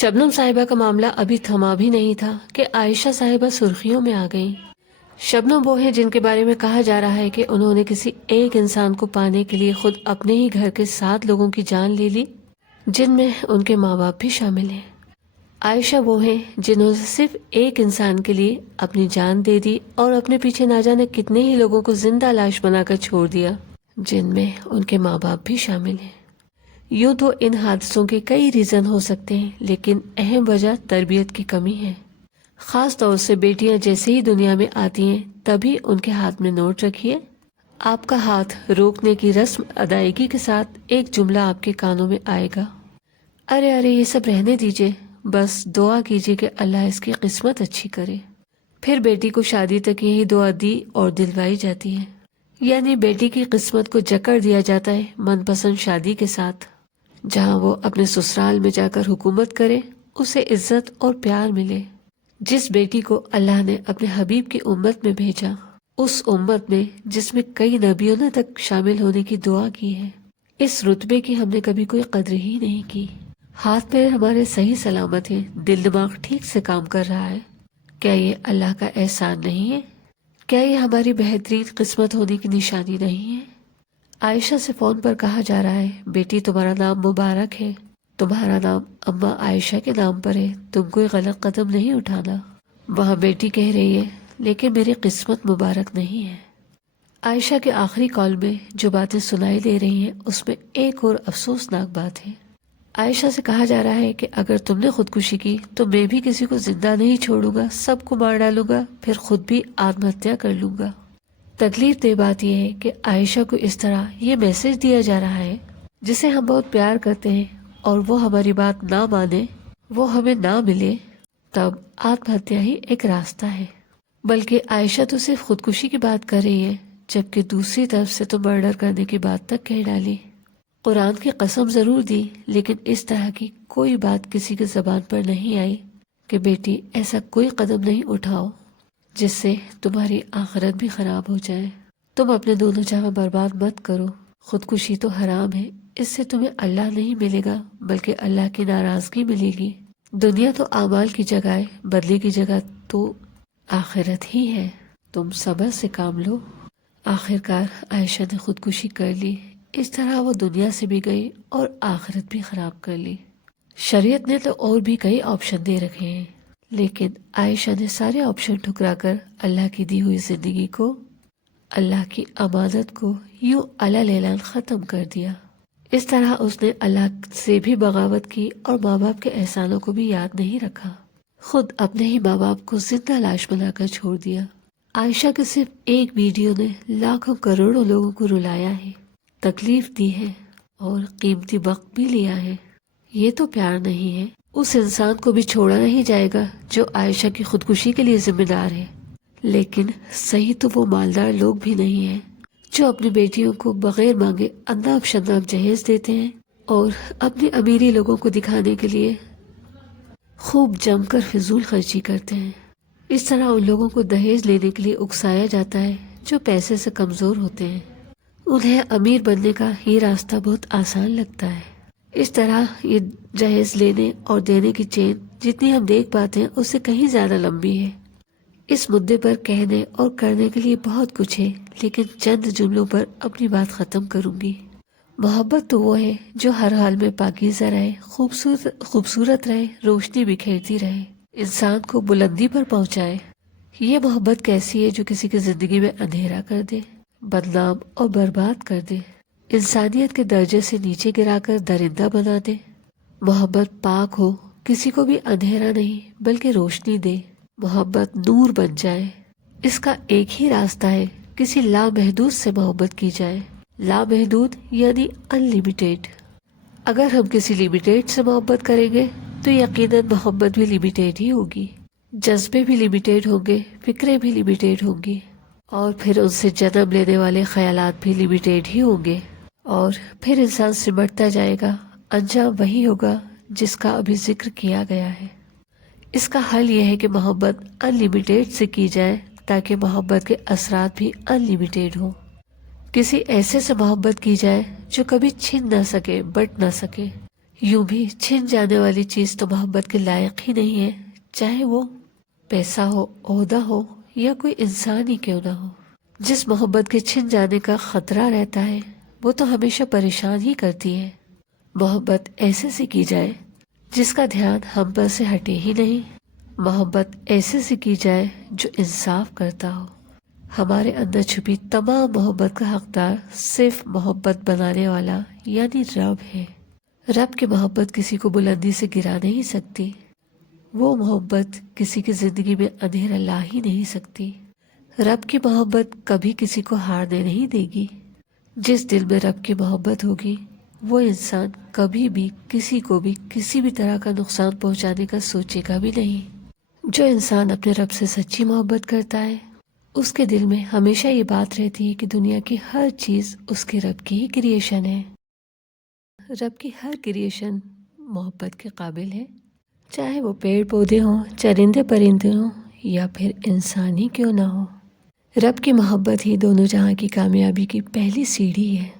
शबनम साहिबा का मामला अभी थमा भी नहीं था कि आयशा साहिबा सुर्खियों में आ गईं। शबनम वो हैं जिनके बारे में कहा जा रहा है कि उन्होंने किसी एक इंसान को पाने के लिए खुद अपने ही घर के 7 लोगों की जान ले ली, जिनमें उनके माँ बाप भी शामिल हैं। आयशा वो हैं जिन्होंने सिर्फ एक इंसान के लिए अपनी जान दे दी और अपने पीछे ना जाने कितने ही लोगों को जिंदा लाश बनाकर छोड़ दिया, जिनमें उनके माँ बाप भी शामिल हैं। यूँ तो इन हादसों के कई रीज़न हो सकते हैं, लेकिन अहम वजह तरबियत की कमी है। ख़ास तौर से बेटियां जैसे ही दुनिया में आती हैं तभी उनके हाथ में नोट रखिए। आपका हाथ रोकने की रस्म अदायगी के साथ एक जुमला आपके कानों में आएगा, अरे अरे ये सब रहने दीजिए, बस दुआ कीजिए कि अल्लाह इसकी किस्मत अच्छी करे। फिर बेटी को शादी तक यही दुआ दी और दिलवाई जाती है, यानी बेटी की किस्मत को जकड़ दिया जाता है मनपसंद शादी के साथ। जहाँ वो अपने ससुराल में जाकर हुकूमत करे, उसे इज्जत और प्यार मिले। जिस बेटी को अल्लाह ने अपने हबीब की उम्मत में भेजा, उस उम्मत में जिसमें कई नबियों ने तक शामिल होने की दुआ की है, इस रुतबे की हमने कभी कोई कद्र ही नहीं की। हाथ पैर हमारे सही सलामत हैं, दिल दिमाग ठीक से काम कर रहा है। क्या ये अल्लाह का एहसान नहीं है? क्या ये हमारी बेहतरीन किस्मत होने की निशानी नहीं है? आयशा से फोन पर कहा जा रहा है, बेटी तुम्हारा नाम मुबारक है, तुम्हारा नाम अम्मा आयशा के नाम पर है, तुम कोई गलत कदम नहीं उठाना। वहाँ बेटी कह रही है, लेकिन मेरी किस्मत मुबारक नहीं है। आयशा के आखिरी कॉल में जो बातें सुनाई दे रही हैं, उसमें एक और अफसोसनाक बात है। आयशा से कहा जा रहा है कि अगर तुमने खुदकुशी की तो मैं भी किसी को जिंदा नहीं छोड़ूंगा, सबको मार डालूंगा, फिर खुद भी आत्महत्या कर लूंगा। तकलीफ दे बात यह है कि आयशा को इस तरह ये मैसेज दिया जा रहा है, जिसे हम बहुत प्यार करते हैं और वो हमारी बात ना माने, वो हमें ना मिले, तब आत्महत्या ही एक रास्ता है। बल्कि आयशा तो सिर्फ खुदकुशी की बात कर रही है, जबकि दूसरी तरफ से तो मर्डर करने की बात तक कह डाली। कुरान की कसम जरूर दी, लेकिन इस तरह की कोई बात किसी की जबान पर नहीं आई कि बेटी ऐसा कोई कदम नहीं उठाओ जिससे तुम्हारी आखिरत भी खराब हो जाए। तुम अपने दोनों जहां बर्बाद मत करो। खुदकुशी तो हराम है, इससे तुम्हें अल्लाह नहीं मिलेगा बल्कि अल्लाह की नाराजगी मिलेगी। दुनिया तो आमाल की जगह है, बदले की जगह तो आखिरत ही है। तुम सब्र से काम लो। आखिरकार आयशा ने खुदकुशी कर ली। इस तरह वो दुनिया से भी गई और आखिरत भी खराब कर ली। शरीयत ने तो और भी कई ऑप्शन दे रखे हैं, लेकिन आयशा ने सारे ऑप्शन ठुकराकर अल्लाह की दी हुई जिंदगी को, अल्लाह की अमानत को यूं अला-लेलान ख़त्म कर दिया। इस तरह उसने अल्लाह से भी बगावत की और माँ बाप के एहसानों को भी याद नहीं रखा। खुद अपने ही माँ बाप को जिंदा लाश बनाकर छोड़ दिया। आयशा के सिर्फ एक वीडियो ने लाखों करोड़ों लोगों को रुलाया है, तकलीफ दी है और कीमती वक्त भी लिया है। ये तो प्यार नहीं है। उस इंसान को भी छोड़ा नहीं जाएगा जो आयशा की खुदकुशी के लिए जिम्मेदार है। लेकिन सही तो वो मालदार लोग भी नहीं हैं जो अपनी बेटियों को बगैर मांगे अन्नाब शन्नाब जहेज देते हैं और अपनी अमीरी लोगों को दिखाने के लिए खूब जमकर फिजूल खर्ची करते हैं। इस तरह उन लोगों को दहेज लेने के लिए उकसाया जाता है जो पैसे से कमजोर होते हैं। उन्हें अमीर बनने का ये रास्ता बहुत आसान लगता है। इस तरह ये जहेज लेने और देने की चेन जितनी हम देख पाते हैं उससे कहीं ज्यादा लंबी है। इस मुद्दे पर कहने और करने के लिए बहुत कुछ है, लेकिन चंद जुमलों पर अपनी बात खत्म करूंगी। मोहब्बत तो वो है जो हर हाल में पाकीज़ा रहे, खूबसूरत रहे, रोशनी बिखेरती रहे, इंसान को बुलंदी पर पहुंचाए। ये मोहब्बत कैसी है जो किसी की जिंदगी में अंधेरा कर दे, बदनाम और बर्बाद कर दे, इंसानियत के दर्जे से नीचे गिराकर दरिंदा बना दे। मोहब्बत पाक हो, किसी को भी अंधेरा नहीं बल्कि रोशनी दे, मोहब्बत नूर बन जाए। इसका एक ही रास्ता है, किसी लामहदूद से मोहब्बत की जाए। लामहदूद यानी अनलिमिटेड। अगर हम किसी लिमिटेड से मोहब्बत करेंगे तो यकीनन मोहब्बत भी लिमिटेड ही होगी। जज्बे भी लिमिटेड होंगे, फिक्रें भी लिमिटेड होंगी और फिर उनसे जन्म लेने वाले ख्यालात भी लिमिटेड ही होंगे और फिर इंसान सिमटता जाएगा। अंजाम वही होगा जिसका अभी जिक्र किया गया है। इसका हल यह है कि मोहब्बत अनलिमिटेड से की जाए ताकि मोहब्बत के असरात भी अनलिमिटेड हो। किसी ऐसे से मोहब्बत की जाए जो कभी छिन ना सके, बट ना सके। یوں بھی چھن جانے والی چیز تو محبت کے لائق ہی نہیں ہے، چاہے وہ پیسہ ہو، عہدہ ہو یا کوئی انسان ہی کیوں نہ ہو۔ جس محبت کے چھن جانے کا خطرہ رہتا ہے وہ تو ہمیشہ پریشان ہی کرتی ہے۔ محبت ایسے سے کی جائے جس کا دھیان ہم پر سے ہٹے ہی نہیں، محبت ایسے سے کی جائے جو انصاف کرتا ہو۔ ہمارے اندر چھپی تمام محبت کا حقدار صرف محبت بنانے والا یعنی رب ہے۔ رب کی محبت کسی کو بلندی سے گرا نہیں سکتی، وہ محبت کسی کی زندگی میں اندھیرا لا ہی نہیں سکتی۔ رب کی محبت کبھی کسی کو ہارنے نہیں دے گی۔ جس دل میں رب کی محبت ہوگی وہ انسان کبھی بھی کسی کو بھی کسی بھی طرح کا نقصان پہنچانے کا سوچے گا بھی نہیں۔ جو انسان اپنے رب سے سچی محبت کرتا ہے اس کے دل میں ہمیشہ یہ بات رہتی ہے کہ دنیا کی ہر چیز اس کے رب کی ہی کریشن ہے۔ رب کی ہر کریشن محبت کے قابل ہے، چاہے وہ پیڑ پودے ہوں، چرندے پرندے ہوں یا پھر انسان ہی کیوں نہ ہو۔ رب کی محبت ہی دونوں جہاں کی کامیابی کی پہلی سیڑھی ہے۔